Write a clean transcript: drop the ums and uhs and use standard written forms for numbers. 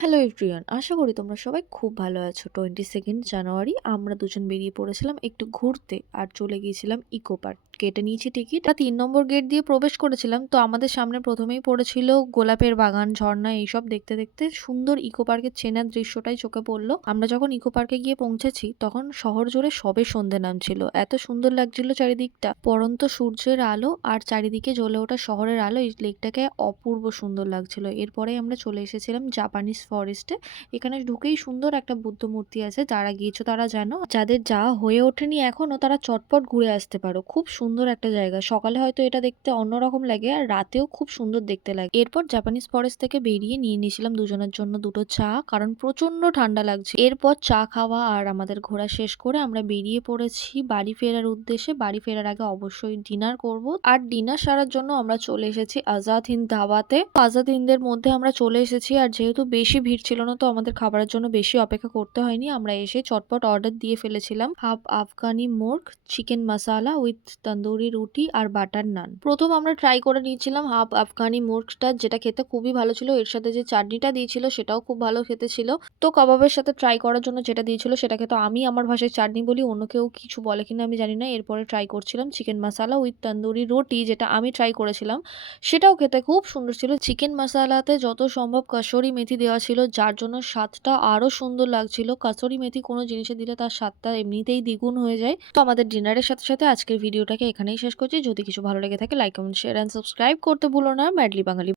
Hello everyone, আশা করি তোমরা সবাই খুব ভালো আছো। 22nd জানুয়ারি আমরা দুজন বেরিয়ে পড়েছিলাম একটু ঘুরতে আর চলে গিয়েছিলাম ইকো পার্ক। কেটে নিয়েছি টিকিট। 3 নম্বর গেট দিয়ে প্রবেশ করেছিলাম, তো আমাদের সামনে প্রথমেই পড়েছিল গোলাপের বাগান, ঝর্ণা। এইসব দেখতে দেখতে সুন্দর ইকো পার্কের চেনার দৃশ্যটাই চোখে পড়লো। আমরা যখন ইকো পার্কে গিয়ে পৌঁছেছি তখন শহর জুড়ে সবে সন্ধে নামছিল। এত সুন্দর লাগছিল চারিদিকটা, পড়ন্ত সূর্যের আলো আর চারিদিকে জ্বলে ওঠা শহরের আলো এই লেকটাকে অপূর্ব সুন্দর লাগছিল। এরপরে আমরা চলে এসেছিলাম জাপানিজ ফরেস্টে। এখানে ঢুকেই সুন্দর একটা বুদ্ধ মূর্তি আছে, যারা গিয়েছো তারা জানো। যাদের যাওয়া হয়ে ওঠেনি এখনো, তারা চটপট ঘুরে আসতে পারো। খুব সুন্দর একটা জায়গা। সকালে হয়তো এটা দেখতে অন্যরকম লাগে, আর রাতেও খুব সুন্দর দেখতে লাগে। এরপর জাপানিজ ফরেস্ট থেকে বেরিয়ে নিয়ে নিয়েছিলাম দুজনের জন্য দুটো চা, কারণ প্রচন্ড ঠান্ডা লাগছে। এরপর চা খাওয়া আর আমাদের ঘোরা শেষ করে আমরা বেরিয়ে পড়েছি বাড়ি ফেরার উদ্দেশ্যে। বাড়ি ফেরার আগে অবশ্যই ডিনার করব, আর ডিনার সারার জন্য আমরা চলে এসেছি আজাদ হিন্দ ধাবাতে। আজাদ হিন্দের মধ্যে আমরা চলে এসেছি, আর যেহেতু বেশি ভিড় ছিল না, তো আমাদের খাবারের জন্য বেশি অপেক্ষা করতে হয়নি। আমরা এসে চটপট অর্ডার দিয়ে ফেলেছিলাম half Afghani murgh, chicken masala with tandoori roti আর বাটার নান। প্রথম আমরা ট্রাই করে নিয়েছিলাম হাফ আফগানি মোর্গটা, যেটা খেতে খুবই ভালো ছিল। এর সাথে যে চাটনিটা দিয়েছিল সেটাও খুব ভালো খেতে ছিল। তো কাবাবের সাথে ট্রাই করার জন্য যেটা দিয়েছিল সেটাকে তো আমি আমার ভাষায় চাটনি বলি, অন্য কেউ কিছু বলে কিনা আমি জানি না। এরপরে ট্রাই করছিলাম চিকেন মশালা উইথ তন্দুরি রুটি, যেটা আমি ট্রাই করেছিলাম। সেটাও খেতে খুব সুন্দর ছিল। চিকেন মশালাতে যত সম্ভব কাসুরি মেথি দেওয়া ছিল, যার জন্য স্বাদটা আরো সুন্দর লাগছিল। কাসুরি মেথি কোনো জিনিসে দিলে তার স্বাদটা এমনিতেই দ্বিগুণ হয়ে যায়। তো আমাদের ডিনারের সাথে সাথে আজকের ভিডিওটাকে এখানেই শেষ করছি। যদি কিছু ভালো লেগে থাকে like, comment, share and subscribe করতে ভুলো না। ম্যাডলি বাঙালি।